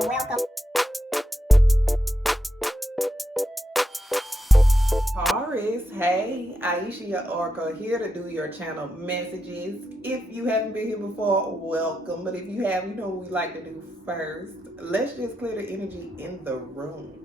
welcome. Taurus, hey, aishayaoracle here to do your channel messages. If you haven't been here before, welcome. But if you have, you know what we like to do first. Let's just clear the energy in the room.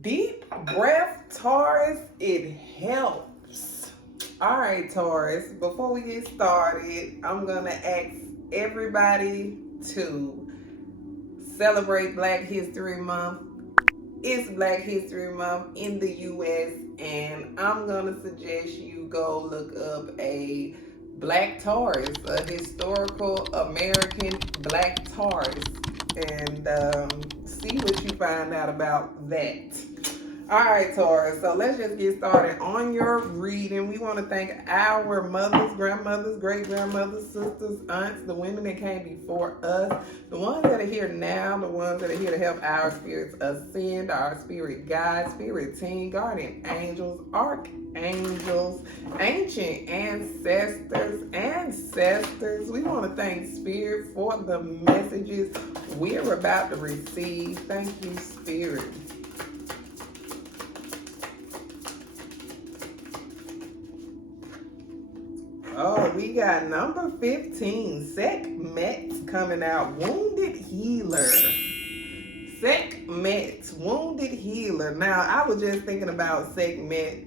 Deep breath, Taurus, it helps. All right, Taurus, before we get started, I'm going to ask everybody to celebrate Black History Month. It's Black History Month in the U.S., and I'm going to suggest you go look up a Black Taurus, a historical American Black Taurus, and see what you find out about that. All right, Taurus, so let's just get started on your reading. We want to thank our mothers, grandmothers, great-grandmothers, sisters, aunts, the women that came before us, the ones that are here now, the ones that are here to help our spirits ascend, our spirit guides, spirit team, guardian angels, archangels, ancient ancestors. We want to thank Spirit for the messages we're about to receive. Thank you, Spirit. Oh, we got number 15, Sekhmet coming out, Wounded Healer. Sekhmet, Wounded Healer. Now, I was just thinking about Sekhmet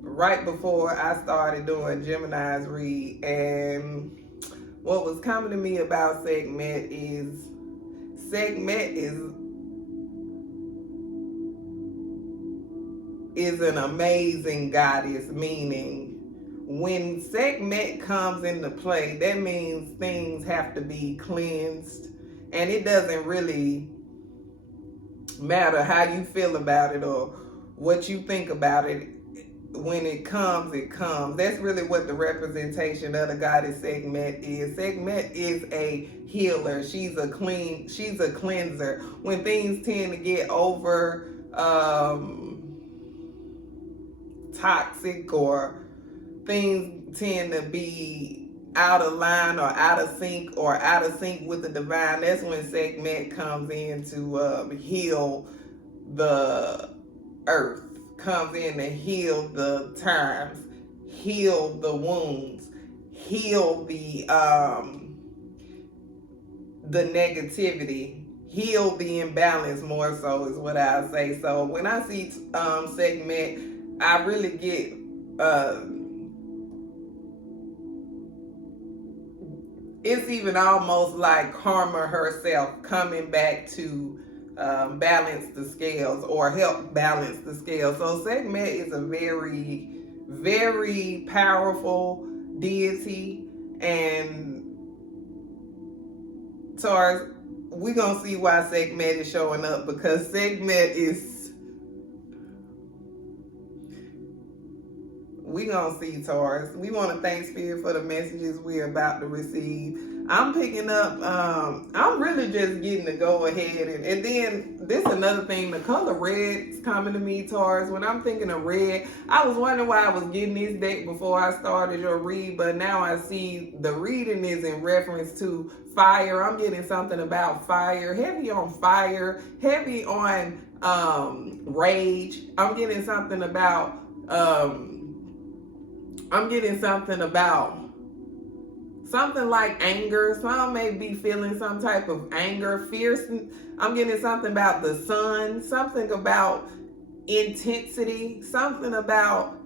right before I started doing Gemini's read, and what was coming to me about Sekhmet is an amazing goddess, meaning when Sekhmet comes into play, that means things have to be cleansed, and it doesn't really matter how you feel about it or what you think about it. When it comes, it comes. That's really what the representation of the goddess Sekhmet is. Sekhmet is a healer. She's a cleanser. When things tend to get over toxic, or things tend to be out of line or out of sync with the divine, that's when Sekhmet comes in to heal the earth, comes in to heal the times, heal the wounds, heal the negativity, heal the imbalance, more so is what I say. So when I see Sekhmet, I really get it's even almost like karma herself coming back to balance the scales or help balance the scales. So Sekhmet is a very, very powerful deity, and Taurus, we're going to see why Sekhmet is showing up, because Sekhmet is, we gonna see, Taurus. We want to thank Spirit for the messages we're about to receive. I'm picking up, I'm really just getting to go ahead. And then this is another thing, the color red's coming to me, Taurus. When I'm thinking of red, I was wondering why I was getting this deck before I started your read, but now I see the reading is in reference to fire. I'm getting something about fire, heavy on fire, heavy on rage. I'm getting something about something like anger. Some may be feeling some type of anger, fierce. I'm getting something about the sun, something about intensity, something about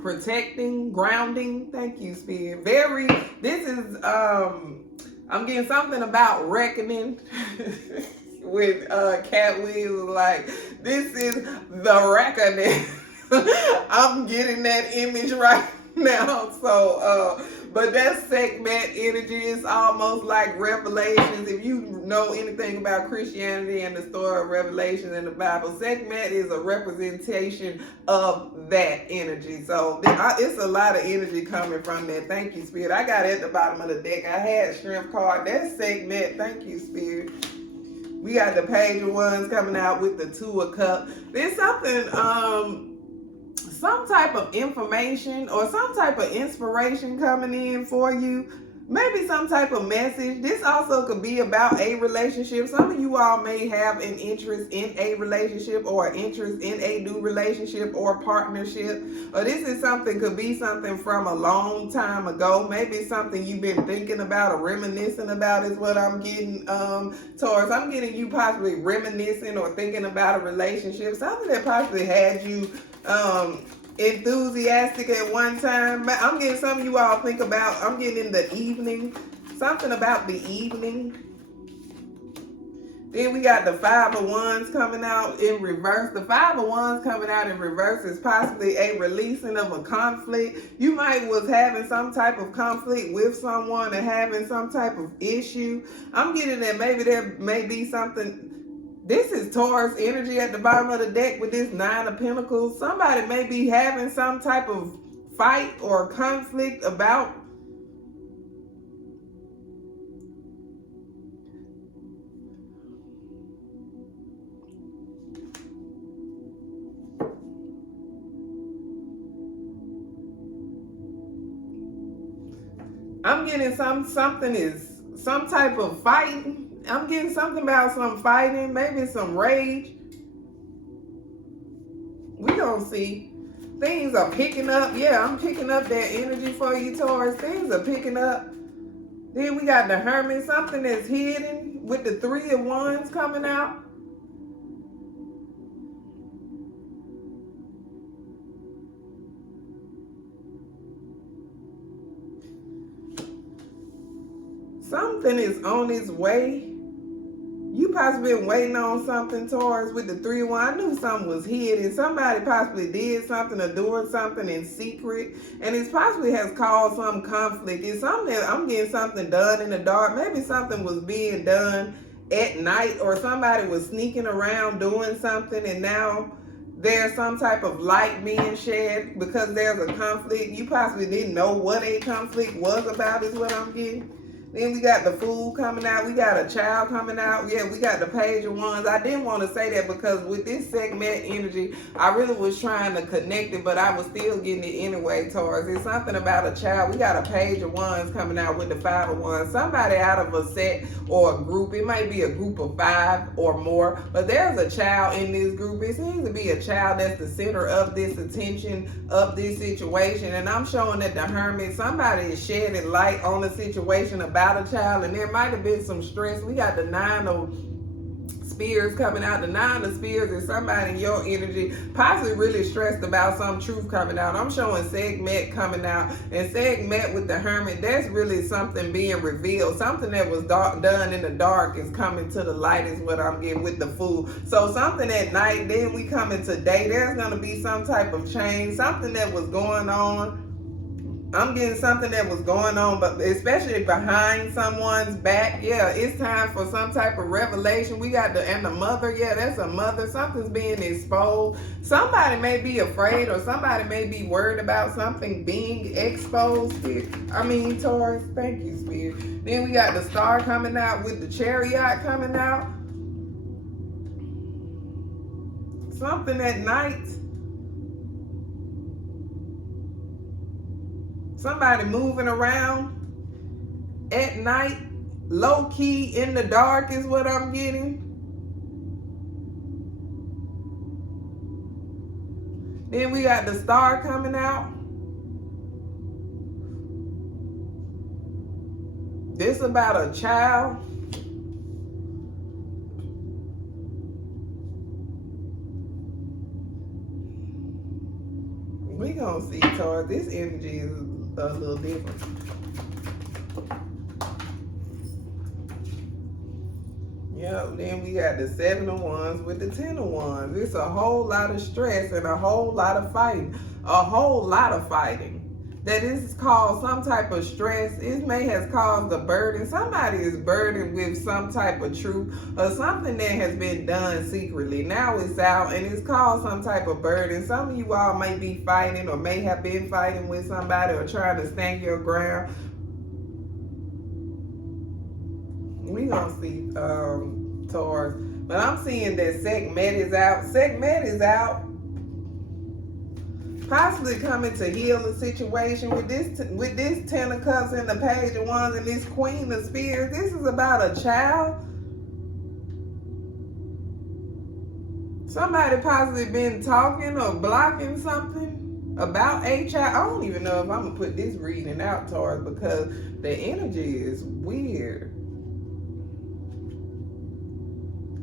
protecting, grounding. Thank you, Spirit. I'm getting something about reckoning. With Cat Williams, like, this is the reckoning. I'm getting that image right now. So, But that segment energy is almost like Revelations. If you know anything about Christianity and the story of Revelations in the Bible, segment is a representation of that energy. So it's a lot of energy coming from that. Thank you, Spirit. I got it at the bottom of the deck. I had shrimp card. That segment. Thank you, Spirit. We got the Page of Wands coming out with the Two of Cups. There's something, some type of information or some type of inspiration coming in for you. Maybe some type of message. This also could be about a relationship. Some of you all may have an interest in a relationship or an interest in a new relationship or partnership. Or this is something, could be something from a long time ago. Maybe something you've been thinking about or reminiscing about is what I'm getting, Taurus. I'm getting you possibly reminiscing or thinking about a relationship. Something that possibly had you enthusiastic at one time. I'm getting some of you all think about, I'm getting in the evening, something about the evening. Then we got the Five of Wands coming out in reverse. The Five of Wands coming out in reverse is possibly a releasing of a conflict. You might was having some type of conflict with someone and having some type of issue. I'm getting that maybe there may be something. This is Taurus energy at the bottom of the deck with this Nine of Pentacles. Somebody may be having some type of fight or conflict about I'm getting something is some type of fighting. I'm getting something about some fighting, maybe some rage. We gonna see. Things are picking up. Yeah, I'm picking up that energy for you, Taurus. Things are picking up. Then we got the Hermit, something that's hidden with the Three of Wands coming out. Something is on its way. You possibly been waiting on something, Taurus, with the Three of Wands. I knew something was hidden. Somebody possibly did something or doing something in secret, and it possibly has caused some conflict. It's something that I'm getting something done in the dark. Maybe something was being done at night, or somebody was sneaking around doing something, and now there's some type of light being shed because there's a conflict. You possibly didn't know what a conflict was about, is what I'm getting. Then we got the Fool coming out. We got a Child coming out. Yeah, we got the Page of Wands. I didn't want to say that because with this segment energy, I really was trying to connect it, but I was still getting it anyway, Taurus. It's something about a child. We got a Page of Wands coming out with the Five of Wands. Somebody out of a set or a group. It might be a group of 5 or more, but there's a child in this group. It seems to be a child that's the center of this attention, of this situation. And I'm showing that the Hermit, somebody is shedding light on the situation about a child, and there might have been some stress. We got the Nine of Spears coming out. The Nine of Spears is somebody in your energy possibly really stressed about some truth coming out. I'm showing segment coming out, and segment with the Hermit, that's really something being revealed. Something that was done in the dark is coming to the light, is what I'm getting with the Fool. So something at night, then we come into day. There's going to be some type of change, something that was going on. I'm getting something that was going on, but especially behind someone's back. Yeah, it's time for some type of revelation. We got and the Mother. Yeah, that's a mother. Something's being exposed. Somebody may be afraid, or somebody may be worried about something being exposed. Taurus, thank you, Spirit. Then we got the Star coming out with the Chariot coming out. Something at night. Somebody moving around at night, low key in the dark is what I'm getting. Then we got the Star coming out. This about a child. We gonna see, Taurus. This energy is a little different. Yep, then we got the Seven of Wands with the Ten of Wands. It's a whole lot of stress and a whole lot of fighting. A whole lot of fighting. that this has caused some type of stress. It may have caused a burden. Somebody is burdened with some type of truth or something that has been done secretly. Now it's out and it's caused some type of burden. Some of you all may be fighting or may have been fighting with somebody or trying to stand your ground. We gonna see Taurus. But I'm seeing that Sekhmet is out. Sekhmet is out. Possibly coming to heal the situation with this Ten of Cups and the Page of Wands and this Queen of Spears. This is about a child. Somebody possibly been talking or blocking something about a child. I don't even know if I'm going to put this reading out, Taurus, because the energy is weird.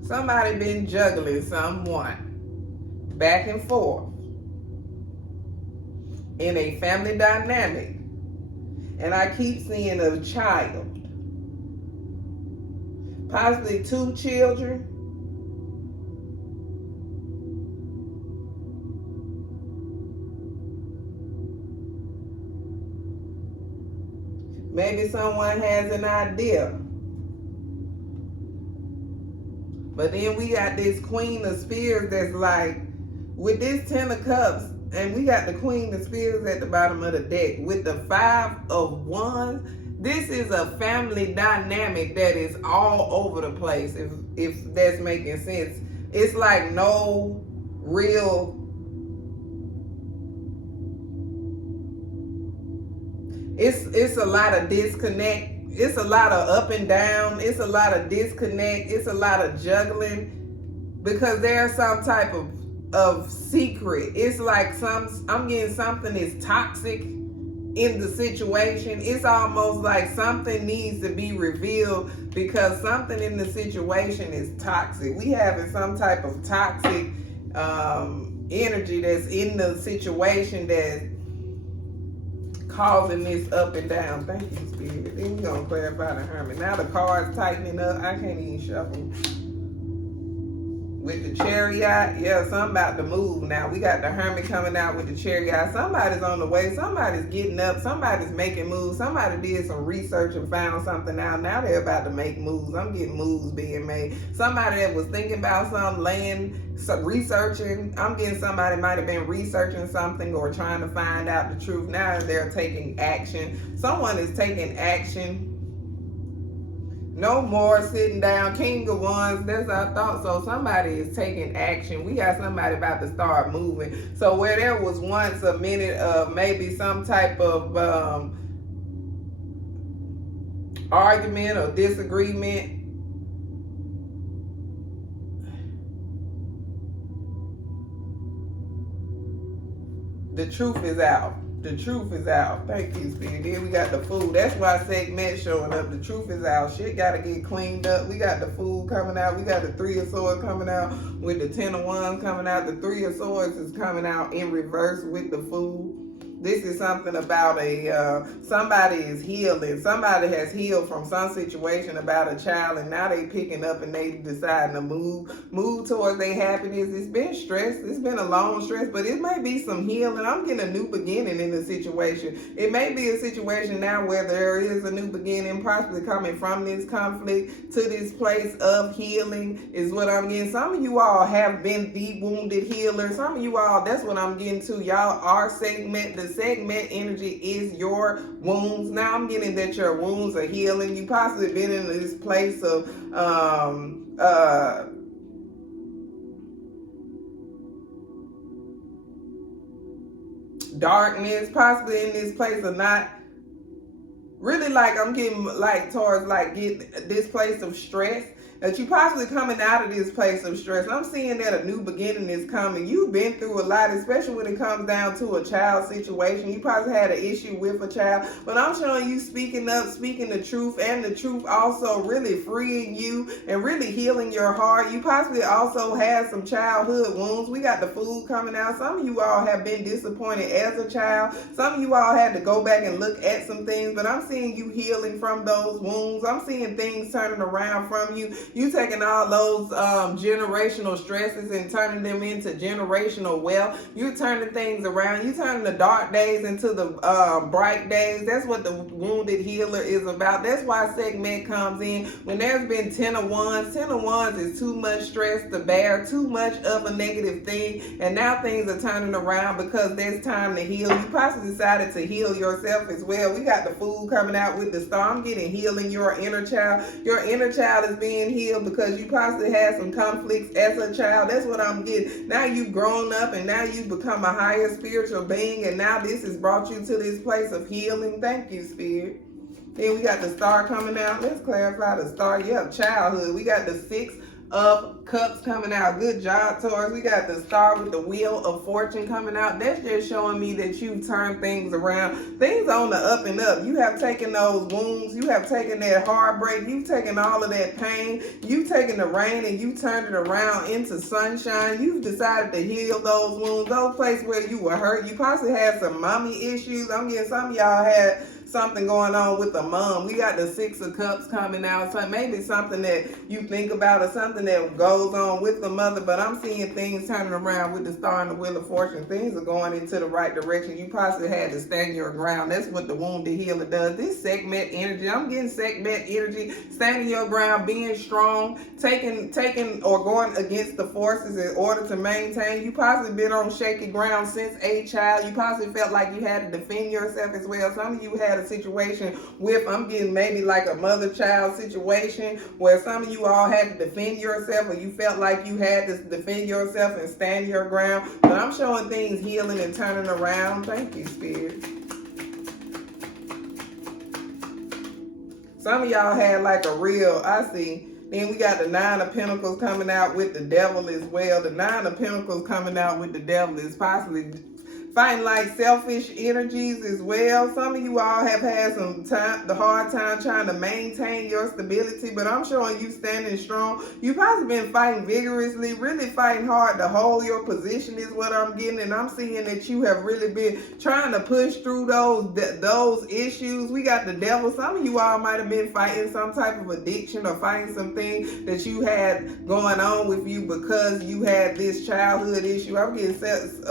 Somebody been juggling someone back and forth in a family dynamic, and I keep seeing a child, possibly 2 children. Maybe someone has an idea, but then we got this Queen of Spears that's like, with this Ten of Cups, and we got the Queen of Spears at the bottom of the deck with the 5 of Wands. This is a family dynamic that is all over the place, if that's making sense. It's like no real... It's a lot of disconnect. It's a lot of up and down. It's a lot of disconnect. It's a lot of juggling because there's some type of secret. It's like I'm getting something is toxic in the situation. It's almost like something needs to be revealed because something in the situation is toxic. We having some type of toxic energy that's in the situation that's causing this up and down. Thank you, Spirit. Then we're gonna clarify the Hermit. Now the card's tightening up. I can't even shuffle. With the Chariot, yeah, something about to move now. We got the Hermit coming out with the Chariot. Somebody's on the way. Somebody's getting up. Somebody's making moves. Somebody did some research and found something out. Now they're about to make moves. I'm getting moves being made. Somebody that was thinking about something, researching. I'm getting somebody might have been researching something or trying to find out the truth. Now they're taking action. Someone is taking action. No more sitting down. King of Wands, that's our thought. So somebody is taking action. We got somebody about to start moving. So where there was once a minute of maybe some type of argument or disagreement, the truth is out. The truth is out. Thank you, Spirit. Then we got the Fool. That's why Sekhmet showing up. The truth is out. Shit got to get cleaned up. We got the Fool coming out. We got the 3 of Swords coming out with the 10 of Wands coming out. The 3 of Swords is coming out in reverse with the Fool. This is something about somebody is healing. Somebody has healed from some situation about a child, and now they picking up and they deciding to move towards their happiness. It's been stress. It's been a long stress, but it may be some healing. I'm getting a new beginning in the situation. It may be a situation now where there is a new beginning, possibly coming from this conflict to this place of healing is what I'm getting. Some of you all have been the wounded healer. Some of you all, that's what I'm getting to. Y'all are Sekhmet. The Sekhmet energy is your wounds. Now I'm getting that your wounds are healing. You possibly been in this place of darkness, possibly in this place of not really, like I'm getting like towards like get this place of stress. That you possibly coming out of this place of stress. I'm seeing that a new beginning is coming. You've been through a lot, especially when it comes down to a child situation. You probably had an issue with a child, but I'm showing you speaking up, speaking the truth, and the truth also really freeing you and really healing your heart. You possibly also had some childhood wounds. We got the Fool coming out. Some of you all have been disappointed as a child. Some of you all had to go back and look at some things, but I'm seeing you healing from those wounds. I'm seeing things turning around from you. You taking all those generational stresses and turning them into generational wealth. You turning things around. You turning the dark days into the bright days. That's what the wounded healer is about. That's why segment comes in. When there's been 10 of wands, 10 of wands is too much stress to bear, too much of a negative thing, and now things are turning around because there's time to heal. You possibly decided to heal yourself as well. We got the Fool coming out with the Star. I'm getting healing your inner child. Your inner child is being healed because you possibly had some conflicts as a child. That's what I'm getting. Now you've grown up and now you've become a higher spiritual being, and now this has brought you to this place of healing. Thank you, Spirit. Then we got the Star coming out. Let's clarify the Star. Yep, childhood. We got the Six of Cups coming out. Good job, Taurus. We got the Star with the Wheel of Fortune coming out. That's just showing me that you've turned things around. Things on the up and up. You have taken those wounds. You have taken that heartbreak. You've taken all of that pain. You've taken the rain and you turned it around into sunshine. You've decided to heal those wounds. Those places where you were hurt. You possibly had some mommy issues. I'm getting some of y'all had something going on with the mom. We got the Six of Cups coming out. So maybe something that you think about or something that goes on with the mother, but I'm seeing things turning around with the Star and the Wheel of Fortune. Things are going into the right direction. You possibly had to stand your ground. That's what the wounded healer does. This segment energy, I'm getting segment energy, standing your ground, being strong, taking or going against the forces in order to maintain. You possibly been on shaky ground since a child. You possibly felt like you had to defend yourself as well. Some of you had a situation with, I'm getting maybe like a mother-child situation where some of you all had to defend yourself, or you felt like you had to defend yourself and stand your ground. But I'm showing things healing and turning around. Thank you, Spirit. Some of y'all had like a real, I see. Then we got the Nine of Pentacles coming out with the Devil as well. The Nine of Pentacles coming out with the Devil is possibly fighting like selfish energies as well. Some of you all have had some time, the hard time trying to maintain your stability, but I'm showing you standing strong. You've probably been fighting vigorously, really fighting hard to hold your position is what I'm getting, and I'm seeing that you have really been trying to push through those issues. We got the Devil. Some of you all might have been fighting some type of addiction or fighting something that you had going on with you because you had this childhood issue. I'm getting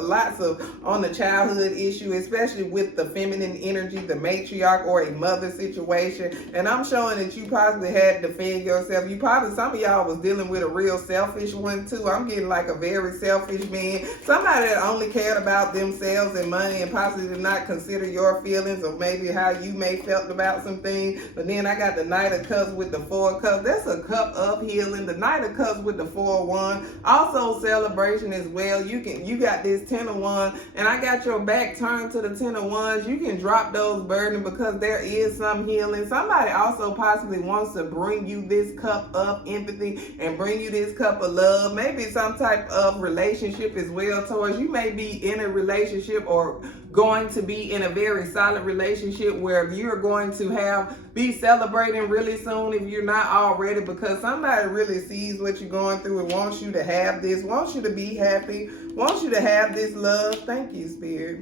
lots of on the childhood issue, especially with the feminine energy, the matriarch or a mother situation. And I'm showing that you possibly had to defend yourself. You probably, some of y'all was dealing with a real selfish one too. I'm getting like a very selfish man. Somebody that only cared about themselves and money and possibly did not consider your feelings or maybe how you may felt about some things. But then I got the Knight of Cups with the Four of Cups. That's a cup of healing. The Knight of Cups with the Four of Wands. Also celebration as well. You got this Ten of Wands, and I got your back turned to the Ten of Wands. You can drop those burdens because there is some healing. Somebody also possibly wants to bring you this cup of empathy and bring you this cup of love. Maybe some type of relationship as well. Towards you may be in a relationship or going to be in a very solid relationship where you're going to be celebrating really soon if you're not already, because somebody really sees what you're going through and wants you to have this, wants you to be happy, wants you to have this love. Thank you, Spirit.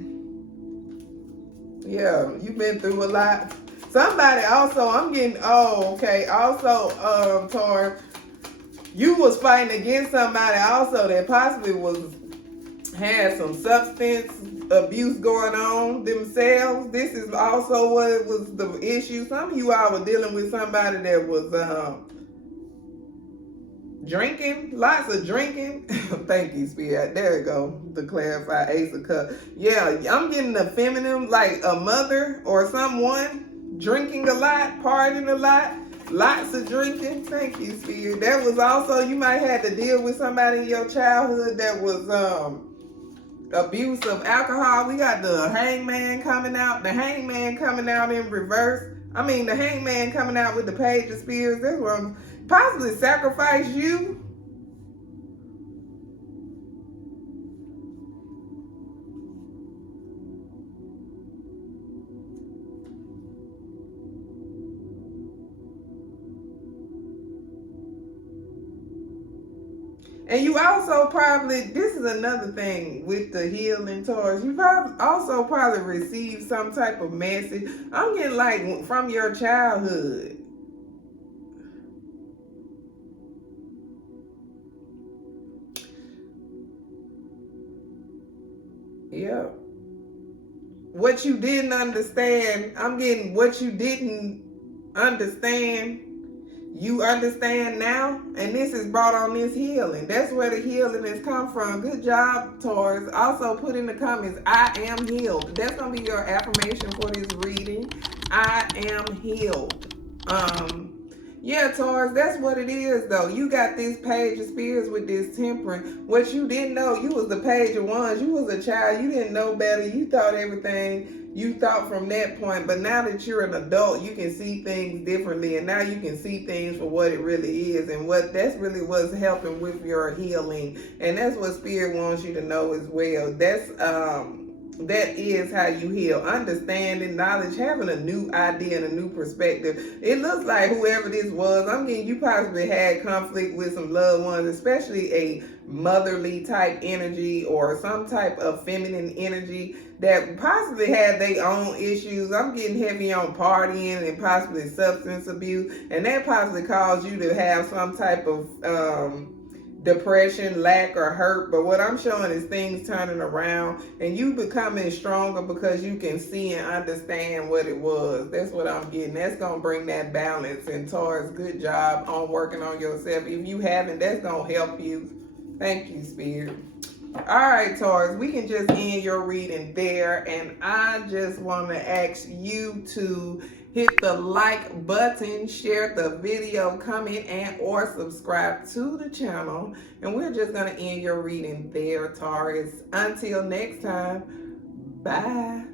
Yeah, you've been through a lot. Somebody also, I'm getting, also, Taurus, you was fighting against somebody also that possibly had some substance abuse going on themselves. This is also what it was the issue. Some of you all were dealing with somebody that was drinking, lots of drinking. Thank you, Spirit. There we go. To clarify, Ace of Cups. Yeah, I'm getting a feminine, like a mother or someone drinking a lot, partying a lot. Lots of drinking. Thank you, Spirit. That was also, you might have to deal with somebody in your childhood that was abuse of alcohol. We got the Hangman coming out. The Hangman coming out in reverse. I mean, the Hangman coming out with the Page of Spears. This one possibly sacrifice you. And you also probably, this is another thing with the healing Taurus, you probably received some type of message. I'm getting like from your childhood. Yeah. What you didn't understand, I'm getting what you didn't understand, you understand now, and this is brought on this healing. That's where the healing has come from. Good job, Taurus. Also put in the comments, I am healed. That's gonna be your affirmation for this reading. I am healed. Yeah, Taurus, that's what it is though. You got this page of spirits with this temperance. What you didn't know, you was the page of wands. You was a child, you didn't know better. You thought everything you thought from that point, but now that you're an adult, you can see things differently, and now you can see things for what it really is, and what that's really what's helping with your healing. And that's what spirit wants you to know as well. That is how you heal. Understanding, knowledge, having a new idea and a new perspective. It looks like whoever this was, I'm getting you possibly had conflict with some loved ones, especially a motherly type energy or some type of feminine energy that possibly had their own issues. I'm getting heavy on partying and possibly substance abuse, and that possibly caused you to have some type of depression, lack, or hurt. But what I'm showing is things turning around and you becoming stronger because you can see and understand what it was. That's what I'm getting. That's gonna bring that balance. And Taurus, good job on working on yourself. If you haven't, that's gonna help you. Thank you, Spirit. All right, Taurus, we can just end your reading there, and I just want to ask you to hit the like button, share the video, comment, and or subscribe to the channel, and we're just going to end your reading there, Taurus. Until next time, bye.